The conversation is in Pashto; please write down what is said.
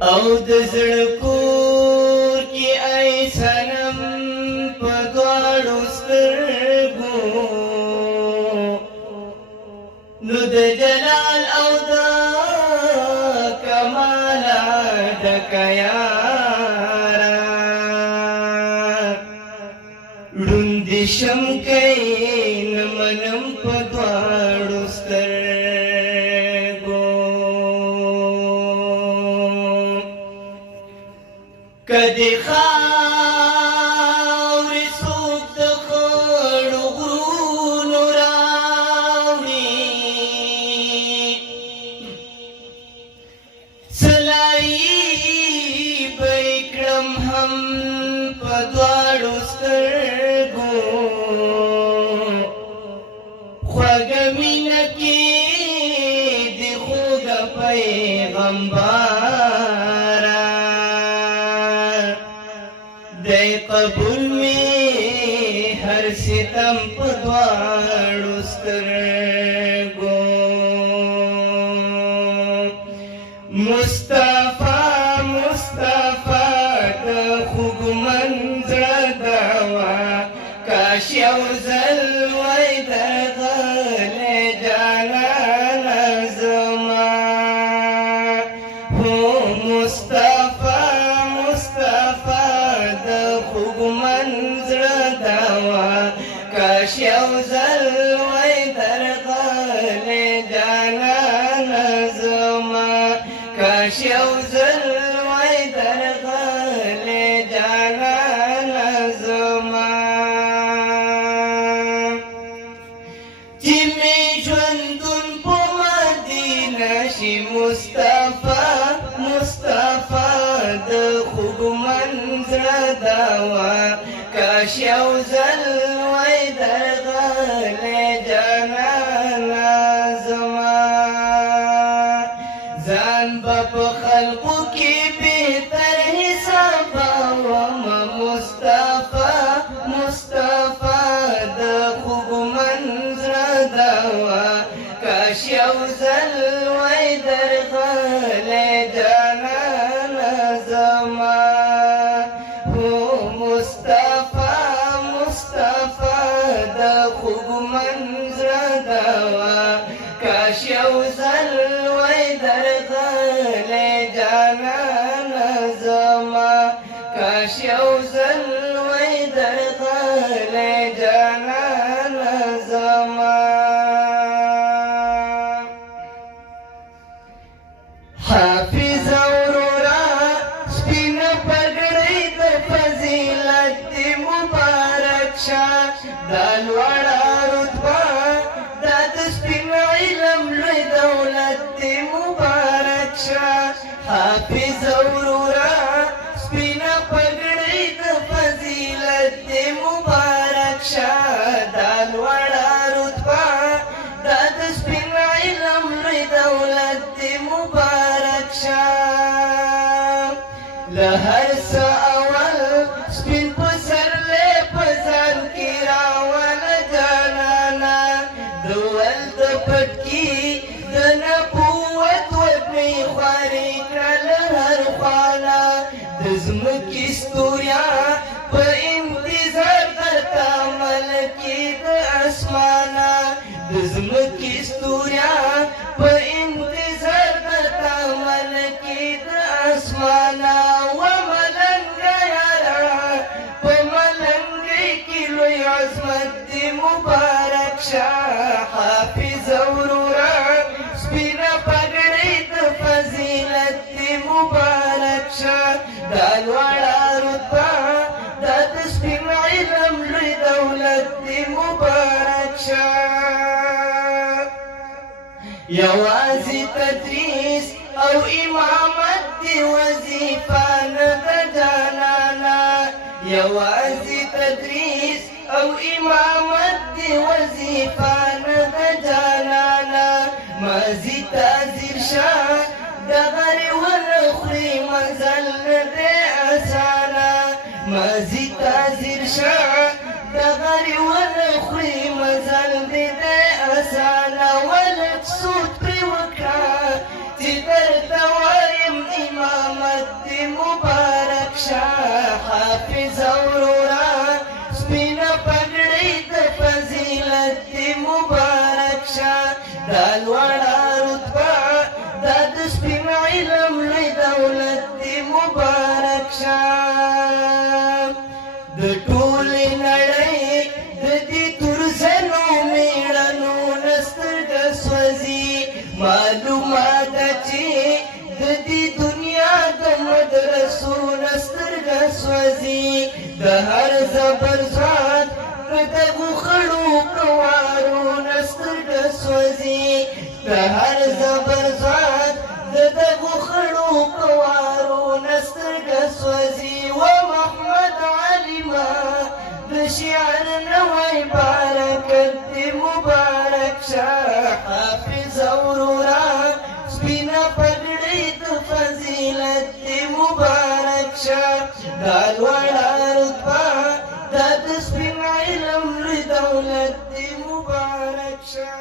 او د زړه کور کې ای صنم په دواړو سترګو نو د جلال او د کمال ډکه یاره ړوند شم کوي نه منم په دواړو سترګو که دې خاورې څوک د خړو غرونو راوړي سلایي به یې کړم هم په دواړو سترګو خوږه مینه کې د خوږه پیغمبره دی قبول می هر ستم په دواړو سترګو مصطفی مصطفی د خوږ منظره دوا کاش یو ځل وای درغلی جانانه زما هو مصطفی مصطفی د خوږ منظره دوا کاش یو ځل وای درغلی جانانه زما کاش یو ځل وای درغلی جانانه زما چې مې ژوندون په مدینه شي مصطفی مصطفی د خوږ منظره دوا کاش یو ځل وای درغلی جانانه زما ځان به په خلقو کې بهتر حسابوم مصطفی مصطفی د خوږ منظره دوا کاش یو ځل وای درغلی جانانه زما هو مصطفی مصطفی د خوږ منظره دوا کاش یو ځل وای درغلی جانانه زما کاش یو ځل وای درغلی جانانه زما حافظ اورورا سپینه پګړۍ د فضیلت دې مبارک شه دا لوړه رتبه دا د سپین علم لوی دولت دې مبارک شه حافظ اورورا سپینه پګړۍ د فضیلت دې مبارک شه دا لوړه رتبه دا د سپین علم لوی دولت دې مبارک شه له هر څه اول سپین پسرلی په ځان کې راوله جانانه د ول د پټکي د نبوت وږمې خوارې کړه له هر خواله د ځمکې ستوریا په انتظار درته ملکې د اسمانه د ځمکې ستوریا په انتظار درته ملکې د اسمانه و ملنګه یاره په ملنګۍ کې لوی عظمت دې مبارک شه حافظ اورورا سپینه پګړۍ د فضیلت دې مبارک شه دا لوړه رتبه دا د سپین علم لوی دولت دې مبارک شه یوازې تدریس او امامت دې وظیفه نه ده جانانه یوازې تدریس او امامت دې وظیفه نه ده جانانه مازی تاذیر شه دغرې ونه خوري مزل نه دی اسانه مازی تاذیر شه دغرې ونه خوري مزل دې دی اسانه ولک سود پرې وکړه چې درته وایم امامت شاه حافظ اورورا سپین پګړې د فضیلت دی مبارک شاه دا لوړه رتبه دا د سپین علم لوی دولت دی مبارک شاه د ټولې نړۍ د دې تورزنو میړنو نسترګه سوځي معلومات چې د دې دنیا د مدرسو نسترګه سوځي د هر زبر ځوان د دغو خړو کوارو نسترګه سوځي د هر زبر ځوان د دغو خړو کوارو نسترګه سوځي و محمد علما د شعر نوی برکت دی مبارک شاه حافظ اورورا سپینا پګړې د فضیلت دی مبارک شاه دا لوړه رتبه دا د سپین علم لوی دولت دی مبارک شاه